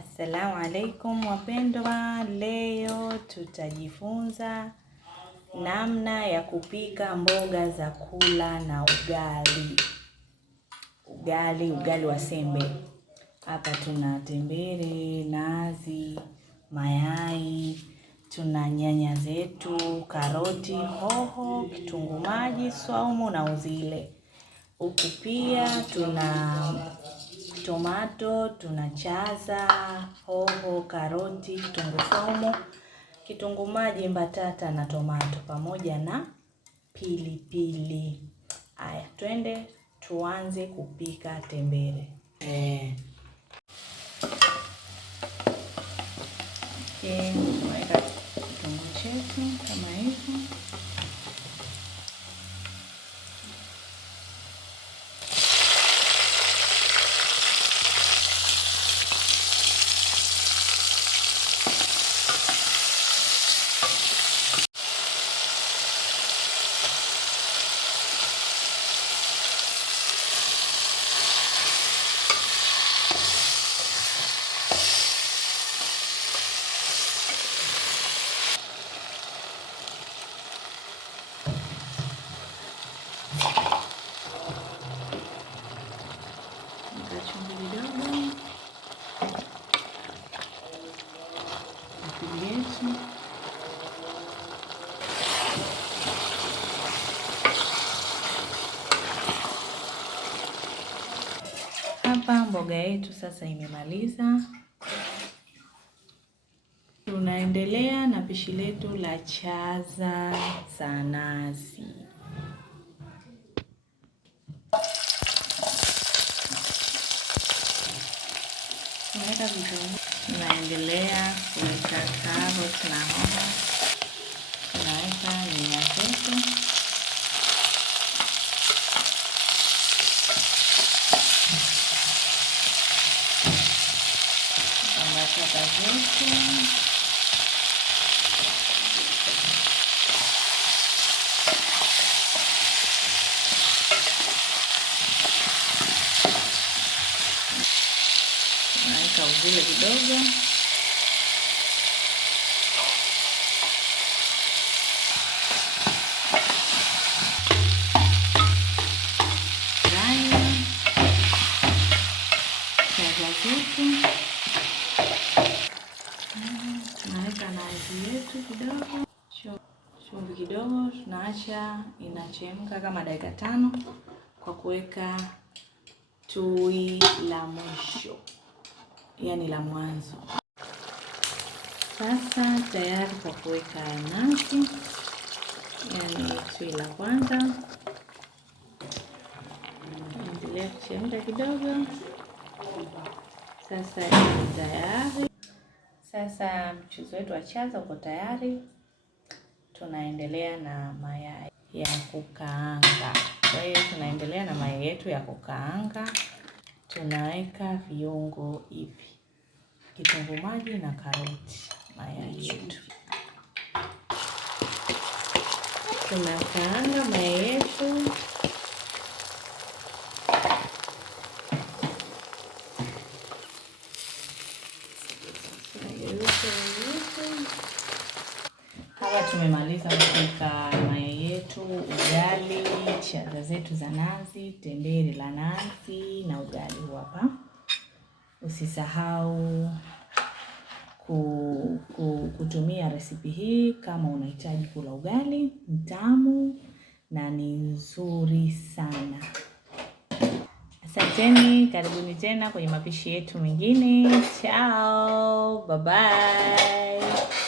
Assalamu alaikum wapendwa, leo tutajifunza namna ya kupika mboga za kula na ugali wa sembe. Hapa tuna tembele, nazi, mayai, tuna nyanya zetu, karoti, hoho, kitunguu maji, swaumu na uzile. Huku pia tuna tomato, tunachaza, hoho, karoti, kitunguu saumu, kitunguu maji, mbatata na tomato pamoja na pilipili. Haya, twende tuanze kupika tembele. Weka kitunguu chetu kama hivyo. Chumvi kidogo, pilipili. Hapa mboga yetu sasa imemaliza. Tunaendelea na pishi letu la chaza za nazi. Tunaweka vitunguu, tunaendelea kuweka karoti na hoho, tunaweka nyanya zetu, mbatata zetu, naweka uzile kidogo, chaza zetu, tunaweka nazi yetu kidogo, chumvi kidogo, tunaacha inachemka kama dakika 5 kwa kuweka tui la mwisho, yani la mwanzo. Sasa tayari kwa kuweka nazi, yani tui la kwanza. Endelea kuchemka kidogo. Sasa ni tayari. Sasa mchuzi wetu wa chaza uko tayari. Tunaendelea na mayai ya kukaanga. Kwa hiyo tunaendelea na mayai yetu ya kukaanga. Tunaweka viungo hivi: kitunguu maji na karoti, mayai yetu. Tunakaanga mayai yetu. Hapa tumemaliza kupika mayai yetu, ugali, chaza zetu za nazi, tembele la nazi na ugali hapa. Usisahau kutumia resipi hii kama unahitaji kula ugali mtamu na ni nzuri sana. Asanteni, karibuni tena kwenye mapishi yetu mengine. Ciao, bye bye.